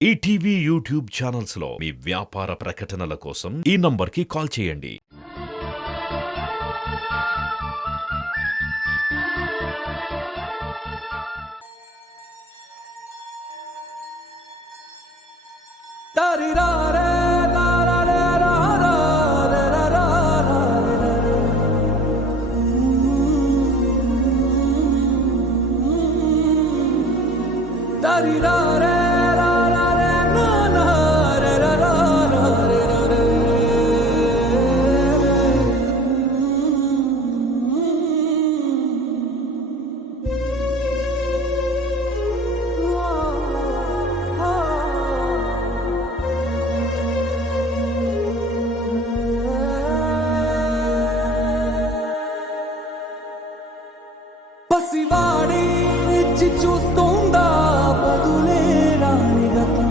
ETV YouTube channels లో మీ వ్యాపార ప్రకటనల కోసం ఈ నంబర్కి కాల్ చేయండి. పసివాడి నిచ్చి చూస్తుందా బదులే రాని గతం,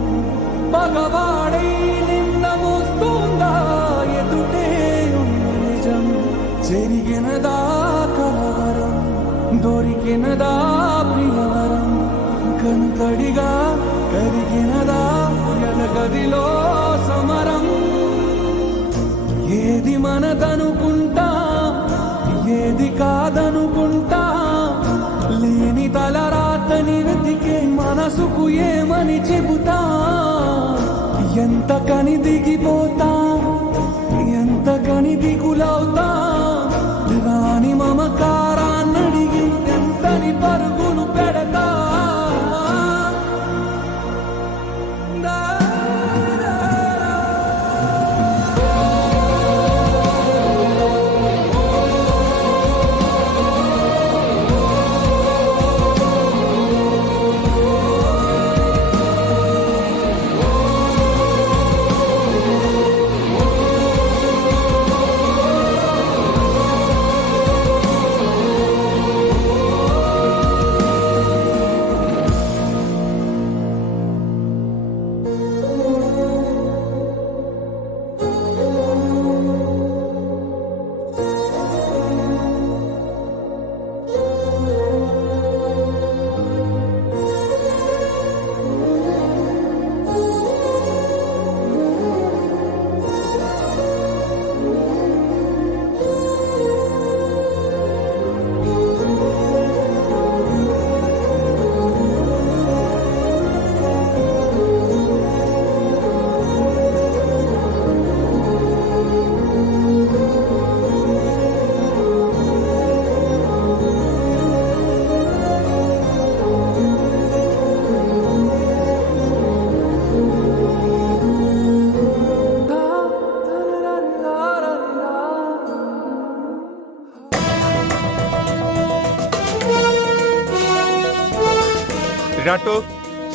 పగవాడి నిన్న మోస్తుందా ఎదుటే ఉన్న నిజం, జరిగినదా కలవరం దొరికినదా ప్రియవరం, కనుతడిగా కరిగినదా ఎనగదిలో సమరం, ఏది మనదనుకుంటా ఏది కాదనుకుంటా, లేని తలరాతని వెతికే మనసుకు ఏమని చెబుతా, ఎంత కని దిగిపోతా ఎంత కని దిగులవుతా, రాని మమకారాన్నడిగి ఎంతని పరుగులు పెడతా.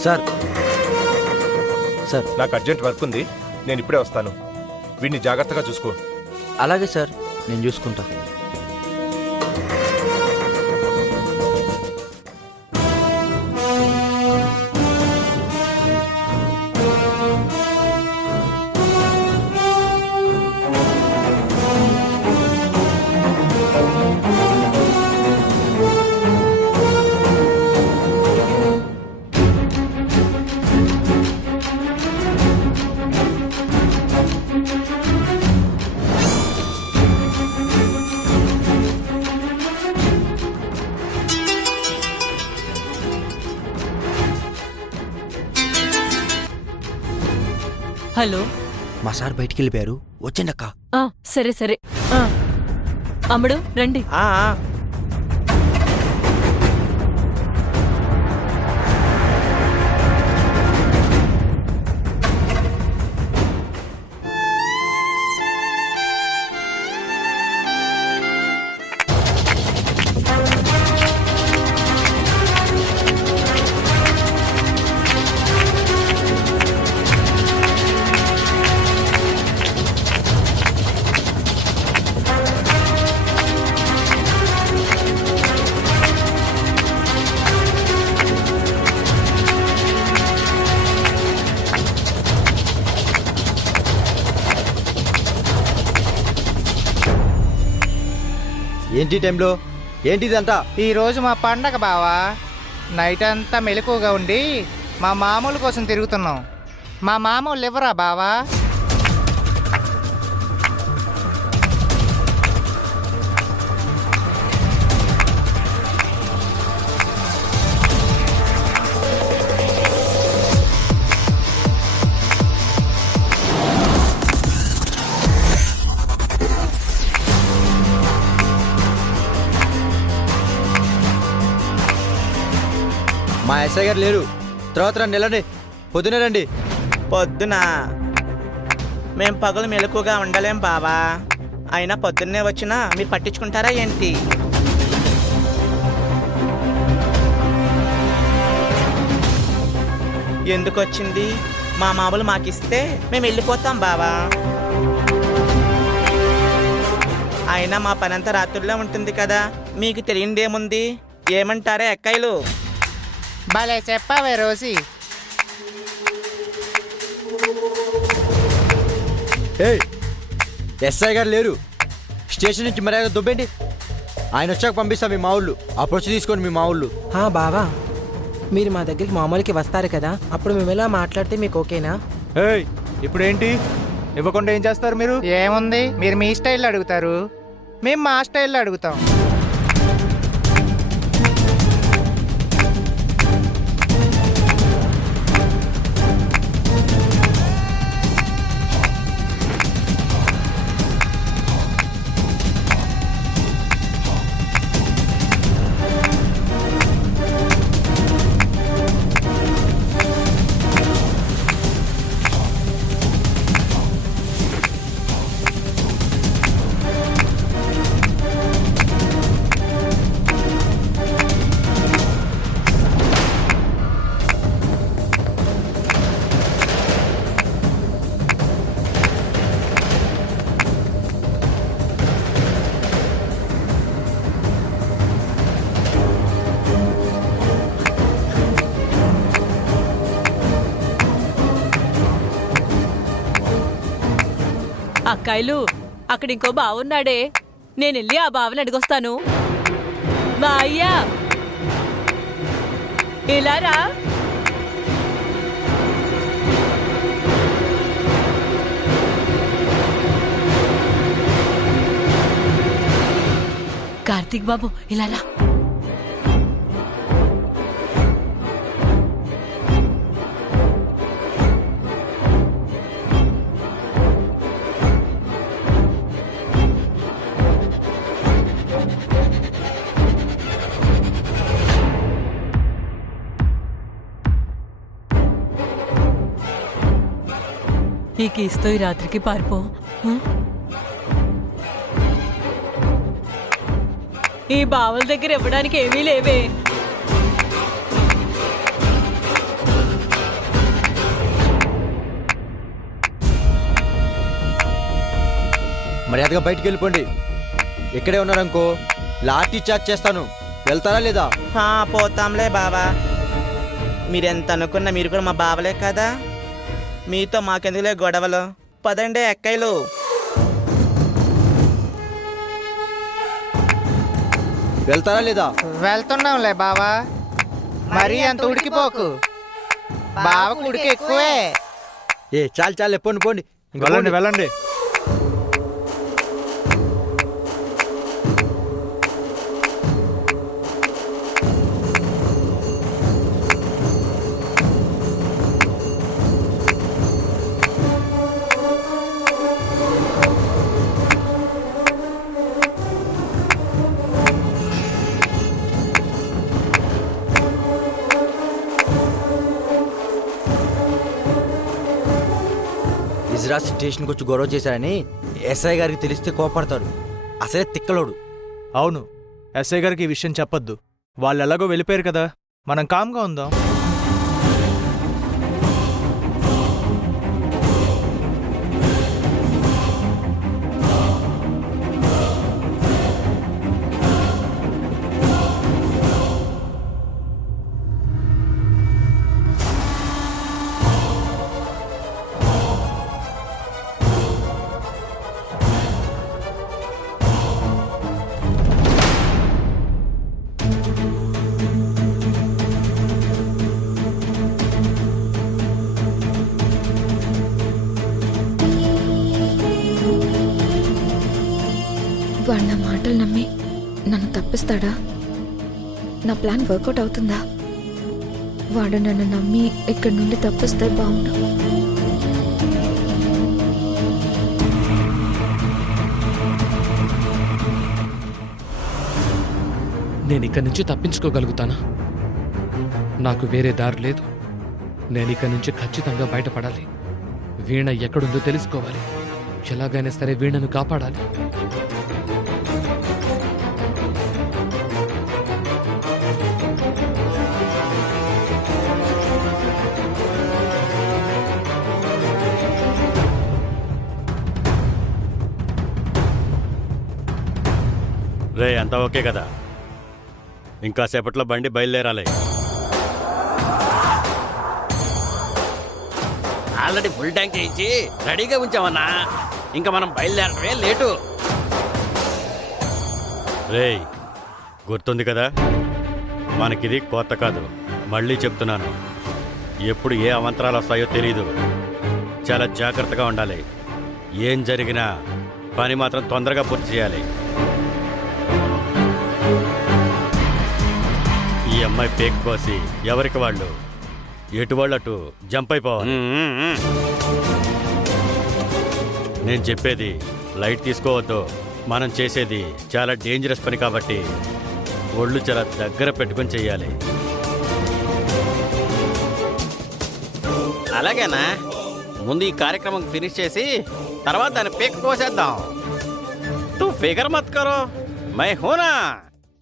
సార్ సార్ నాకు అర్జెంట్ వర్క్ ఉంది, నేను ఇప్పుడే వస్తాను. వీడిని జాగ్రత్తగా చూసుకో. అలాగే సార్, నేను చూసుకుంటా. హలో, మా సార్ బయటికి వెళ్ళిపోయారు, వచ్చండి అక్క. సరే సరే. అమ్ముడు రండి. ఏంటి టైంలో ఏంటిదంతా? ఈరోజు మా పండగ బావా. నైట్ అంతా మెలకువగా ఉండి మా మామూలు కోసం తిరుగుతున్నాం. మా మామూలు ఎవరా బావా? మా ఎస్ఐ గారు లేరు. తర్వాత రండి, వెళ్ళండి. పొద్దునే రండి. పొద్దున మేం పగలు మెలకుగా ఉండలేం బావా. అయినా పొద్దున్నే వచ్చినా మీరు పట్టించుకుంటారా ఏంటి? ఎందుకు వచ్చింది? మా మామూలు మాకిస్తే మేము వెళ్ళిపోతాం బావా. అయినా మా పనంతా రాత్రుల్లో ఉంటుంది కదా, మీకు తెలియందేముంది? ఏమంటారే అక్కాయిలు? భలే చెప్పావే రోజీ. ఏయ్, ఎస్ఐ గారు లేరు. స్టేషన్ నుంచి మర్యాద దుబ్బేంటి. ఆయన వచ్చాక పంపిస్తాం మీ మా ఊళ్ళు. అప్పుడు వచ్చి తీసుకోండి మీ మా ఊళ్ళు. బావా, మీరు మా దగ్గరికి మామూలుకి వస్తారు కదా, అప్పుడు మేము ఎలా మాట్లాడితే మీకు ఓకేనా? ఏయ్, ఇప్పుడేంటి? ఇవ్వకుండా ఏం చేస్తారు మీరు? ఏముంది, మీరు మీ స్టైల్లో అడుగుతారు, మేము మా స్టైల్లో అడుగుతాం. అక్కాయిలు, అక్కడ ఇంకో బావున్నాడే, నేనెళ్ళి ఆ బావని అడిగొస్తాను. మా అయ్యా, ఇలారా. కార్తీక్ బాబు, ఇలారా. ఈ కీస్తో ఈ రాత్రికి పారిపో. ఈ బావల దగ్గర ఇవ్వడానికి ఏమీ లేవే. మర్యాదగా బయటికి వెళ్ళిపోండి. ఇక్కడే ఉన్నారనుకో లాఠీ చార్జ్ చేస్తాను. వెళ్తారా లేదా? పోతాంలే బావా. మీరెంత అనుకున్నా మీరు కూడా మా బావలే కదా. మీతో మాకెందుకులే గొడవలు. పదండే అక్కాయిలు. వెళ్తారా లేదా? వెళ్తున్నాంలే బావా. మరీ అంత ఉడికిపోకు, బావకు ఉడికి ఎక్కువే. చాలు చాలు, పోండి పోండి. ఇంకా వెళ్ళండి పోండి. వెళ్ళండి. ఇజ్రాస్ స్టేషన్కి వచ్చి గొడవ చేశారని ఎస్ఐ గారికి తెలిస్తే కోపడతాడు. అసలే తిక్కలోడు. అవును, ఎస్ఐ గారికి ఈ విషయం చెప్పొద్దు. వాళ్ళు ఎలాగో వెళ్ళిపోయారు కదా, మనం కామ్గా ఉందాం. మాటలు నమ్మి నన్ను తప్పిస్తాడా? నా ప్లాన్ వర్కౌట్ అవుతుందా? వాడు నన్ను నమ్మి ఇక్కడి నుండి తప్పిస్తే బాగుండు. నేను ఇక్కడి నుంచి తప్పించుకోగలుగుతానా? నాకు వేరే దారి లేదు. నేను ఇక్కడి నుంచి ఖచ్చితంగా బయటపడాలి. వీణ ఎక్కడుందో తెలుసుకోవాలి. ఎలాగైనా సరే వీణను కాపాడాలి. రే, అంతా ఓకే కదా? ఇంకా సేపట్లో బండి బయలుదేరాలి. ఆల్రెడీ ఫుల్ ట్యాంక్ చేయించి రెడీగా ఉంచామన్నా. ఇంకా మనం బయలుదేరడమే లేటు. రేయ్, గుర్తుంది కదా, మనకిది కొత్త కాదు. మళ్ళీ చెప్తున్నాను, ఎప్పుడు ఏ అవంతరాలు వస్తాయో తెలీదు. చాలా జాగ్రత్తగా ఉండాలి. ఏం జరిగినా పని మాత్రం తొందరగా పూర్తి చేయాలి. ఈ అమ్మాయి పేక్ కోసి ఎవరికి వాళ్ళు ఎటు వాళ్ళు అటు జంప్ అయిపోవాలి. నేను చెప్పేది లైట్ తీసుకోవద్దు. మనం చేసేది చాలా డేంజరస్ పని కాబట్టి ఒళ్ళు చాలా దగ్గర పెట్టుకొని చెయ్యాలి. అలాగేనా? ముందు ఈ కార్యక్రమం ఫినిష్ చేసి తర్వాత దాన్ని పేక్ కోసేద్దాం. తూ ఫిగర్ మత్ కరో, మై హూనా.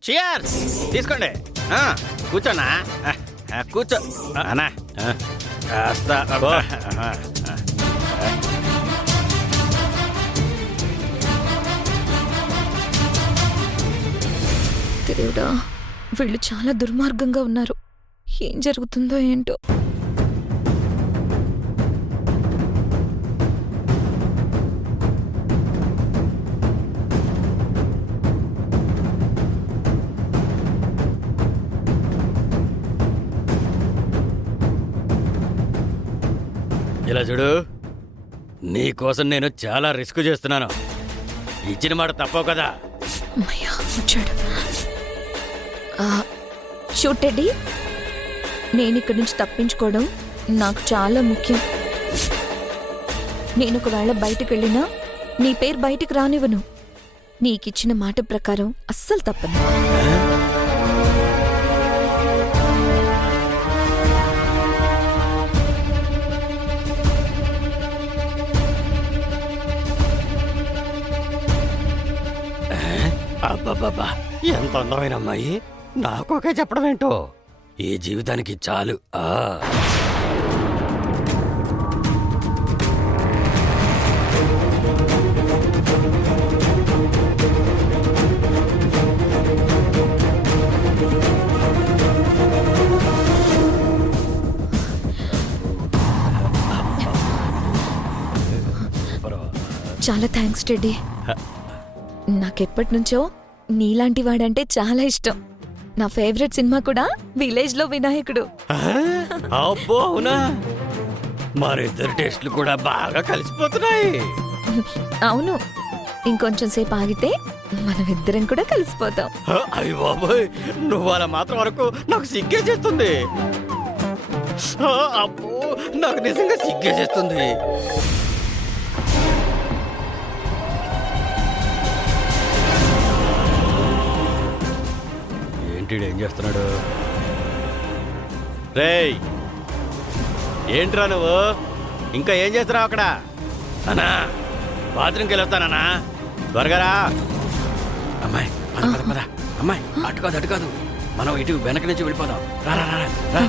చియర్స్ తీసుకోండి. కూర్చోనా? కూర్చో అన్నా. దేవుడా, వీళ్ళు చాలా దుర్మార్గంగా ఉన్నారు. ఏం జరుగుతుందో ఏంటో. ఇలా చూడు, నీకోసం నేను చాలా రిస్క్ చేస్తున్నాను. ఇచ్చిన మాట తప్పవు కదా? అమ్మయ్యా, వచ్చాడు. షూట్ టెడ్డీ, నేను ఇక్కడి నుంచి తప్పించుకోవడం నాకు చాలా ముఖ్యం. నేను ఒకవేళ బయటకు వెళ్ళినా నీ పేరు బయటికి రానివ్వను. నీకిచ్చిన మాట ప్రకారం అస్సలు తప్పను. అబ్బాబ్బా, ఎంత అందమైన అమ్మాయి! నాకు ఒకే చెప్పడం ఏంటో. ఈ జీవితానికి చాలు. చాలా థ్యాంక్స్ టెడ్డీ. నాకెప్పటి నుంచో నీలాంటి వాడంటే చాలా ఇష్టం. నా ఫేవరెట్ సినిమా కూడా విలేజ్ లో వినాయకుడు. అబ్బో, అవునా? మరిద్దరు టేస్ట్లు కూడా బాగా కలిసిపోతున్నాయి. అవును, ఇంకొంచెం సేపు ఆగితే మనమిద్దరం కూడా కలిసిపోతాం. అయ్య బాబోయ్, నువ్వు అలా మాత్రం వరకు నాకు సిగ్గే చేస్తుంది. అబ్బో, నాకు నిజంగా సిగ్గే చేస్తుంది. ఏం చేస్తున్నాడు? రేయ్, ఏంట్రా నువ్వు? ఇంకా ఏం చేస్తున్నావు అక్కడ? అన్నా, బాత్రూమ్కి వెళ్ళొస్తానన్నా. త్వరగా రా. అమ్మాయి, పద పద పద. అమ్మాయి, అటు కాదు అటు కాదు, మనం ఇటు వెనక నుంచి వెళ్ళిపోదాం. రా రా రా రా.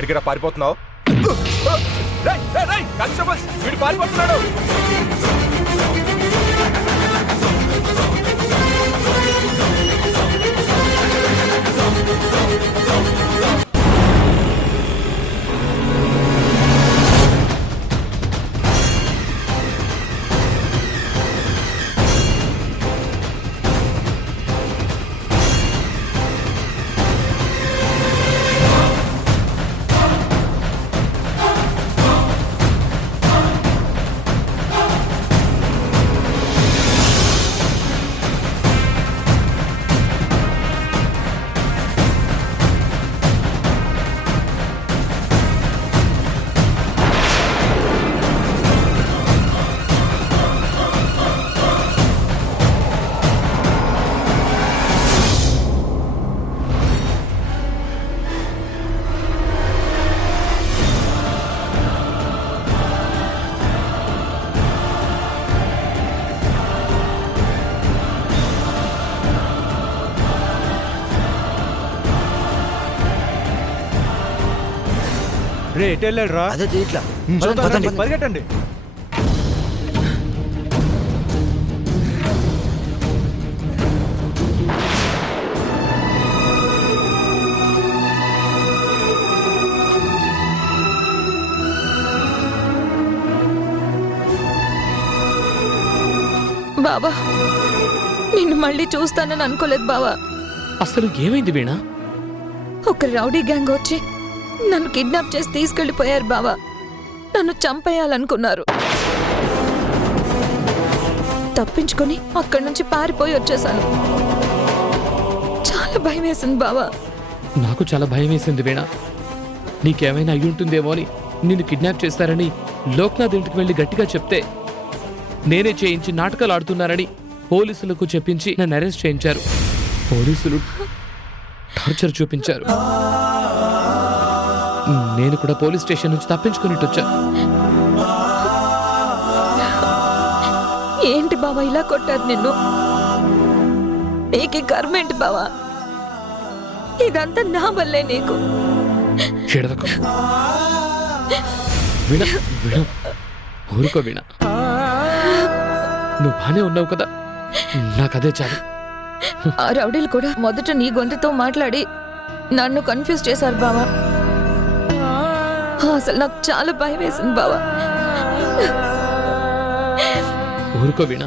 ఎక్కడికి పారిపోతున్నావు? కానిస్టేబుల్స్, వీడు పారిపోతున్నాడు. రే ఎటు వెళ్ళాడు రా? అదే ఇట్లా పరిగెట్టండి. బావా నిన్ను మళ్ళీ చూస్తానని అనుకోలేదు బావా. అసలు ఏమైంది వీణ? ఒక రౌడీ గ్యాంగ్ వచ్చి నన్ను కిడ్నాప్ చేసి తీసుకెళ్లిపోయారు బావా. నన్ను చంపేయాలనుకున్నారు. తప్పించుకొని అక్కడి నుంచి పారిపోయి వచ్చేసాను. చాలా భయం వేసింది బావా. నాకు చాలా భయం వేసింది వీణ. నీకేమైనా అయ్యి ఉంటుందేమో అని నిన్ను కిడ్నాప్ చేస్తారని లోక్నాథ్ ఇంటికి వెళ్ళి గట్టిగా చెప్తే నేనే చేయించి నాటకాలు ఆడుతున్నారని పోలీసులకు చెప్పించి నన్ను అరెస్ట్ చేయించారు. పోలీసులు టార్చర్ చూపించారు. నేను కూడా పోలీస్ స్టేషన్ నుంచి తప్పించుకుని వచ్చా. ఏంటి బావా ఇలా కొట్టారు నిన్ను? నీకు కర్మేంటి బావా? ఇదంతా నా వల్లే నీకు. చెడదకు వీణ, వీణ ఊరుకో వీణ. నువ్వు బానే ఉన్నావు కదా, నాకదే చాలు. ఆ రౌడీలు కూడా మొదట నీ గొంతుతో మాట్లాడి నన్ను కన్ఫ్యూజ్ చేశారు బావా. అసలు నాకు చాలా భయం వేసింది బావా. ఊరుకో వీణ,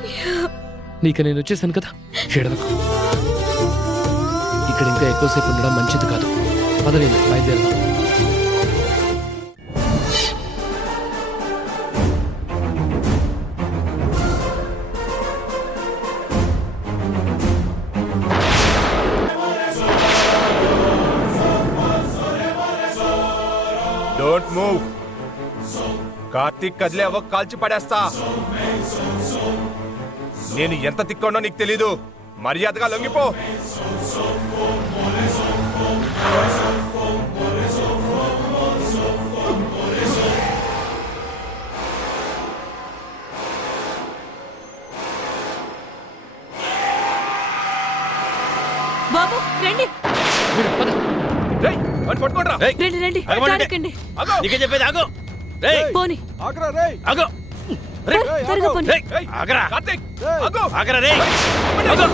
నీకు నేను వచ్చేసాను కదా, చెడదకు. ఇక్కడ ఇంకా ఎక్కువసేపు ఉండడం మంచిది కాదు. పదవీన బయలుదేరదాం. Don't move. కార్తీక్ కదిలే అవ్వ కాల్చి పడేస్తా. నేను ఎంత తిక్కోనో నీకు తెలీదు. మర్యాదగా లొంగిపో. బాబు రండి పట్టుకోండ్రా. రండి రండి తాడకండి. నీకే చెప్పేది ఆగు. రేయ్ పోని ఆగ్రా రే. ఆగు. త్వరగా పోని. రేయ్ ఆగరా. కార్తీక్ ఆగు. ఆగరా రేయ్. ఆగు.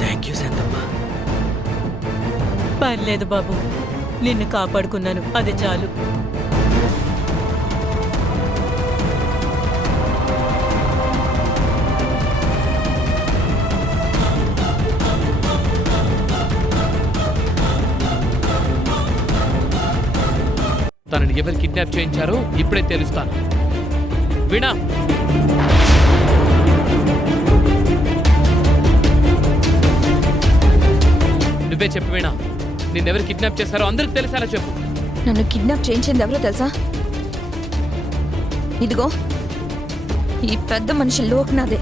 Thank you Shanthamma. పర్లేదు బాబు, నిన్ను కాపాడుకున్నాను, అది చాలు. తనని ఎవరు కిడ్నాప్ చేయించారో ఇప్పుడే తెలుస్తాను. వీణా, నువ్వే చెప్పు వీణా, నిన్నెవరు కిడ్నాప్ చేశారో అందరికి తెలిసేలా చెప్పు. నన్ను కిడ్నాప్ చేయించింది ఎవరో తెలుసా? ఇదిగో ఈ పెద్ద మనిషి లోక్నాథే.